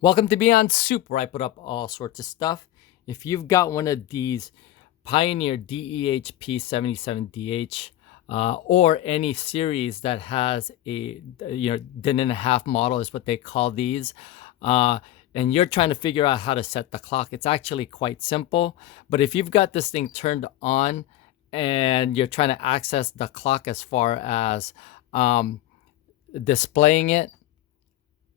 Welcome to Beyond Soup, where I put up all sorts of stuff. If you've got one of these Pioneer DEH-P77DH or any series that has a din and a half model is what they call these, and you're trying to figure out how to set the clock, it's actually quite simple. But if you've got this thing turned on and you're trying to access the clock as far as displaying it,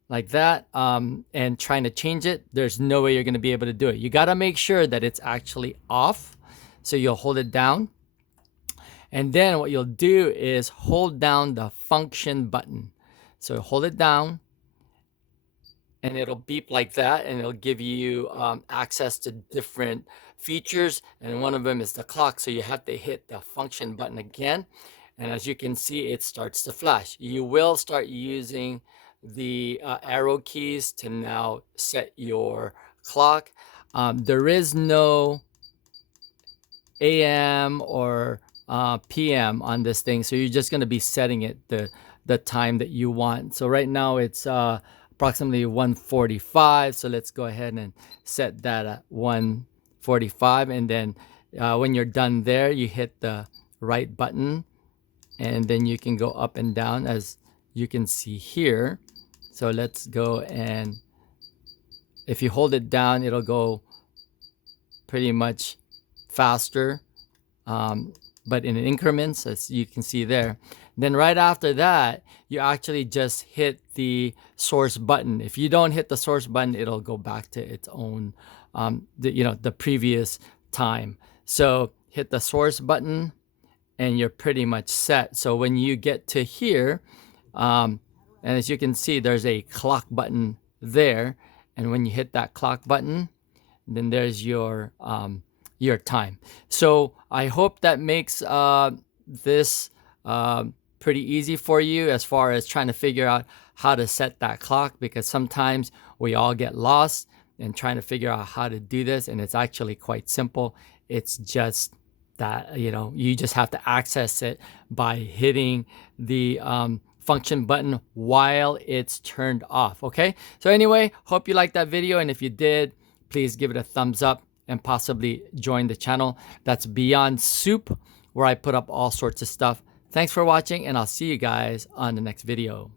like that, and trying to change it, there's no way you're going to be able to do it. You got to make sure that it's actually off. So you'll hold it down. And then what you'll do is hold down the function button. So hold it down and it'll beep like that, and it'll give you access to different features. And one of them is the clock. So you have to hit the function button again. And as you can see, it starts to flash. You will start using the arrow keys to now set your clock. There is no AM or PM on this thing, so you're just going to be setting it the time that you want. So right now it's approximately 1:45, so let's go ahead and set that at 1:45, and then when you're done there, you hit the right button, and then you can go up and down as you can see here. So let's go, and if you hold it down, it'll go pretty much faster, but in increments, as you can see there. Then right after that, you actually just hit the source button. If you don't hit the source button, it'll go back to its own, the previous time. So hit the source button, and you're pretty much set. So when you get to here, and as you can see, there's a clock button there. And when you hit that clock button, then there's your time. So I hope that makes this pretty easy for you as far as trying to figure out how to set that clock, because sometimes we all get lost in trying to figure out how to do this. And it's actually quite simple. It's just that, you just have to access it by hitting the function button while it's turned off. Okay, so anyway, hope you liked that video, and if you did, please give it a thumbs up and possibly join the channel. That's Beyond Soup, where I put up all sorts of stuff. Thanks for watching, and I'll see you guys on the next video.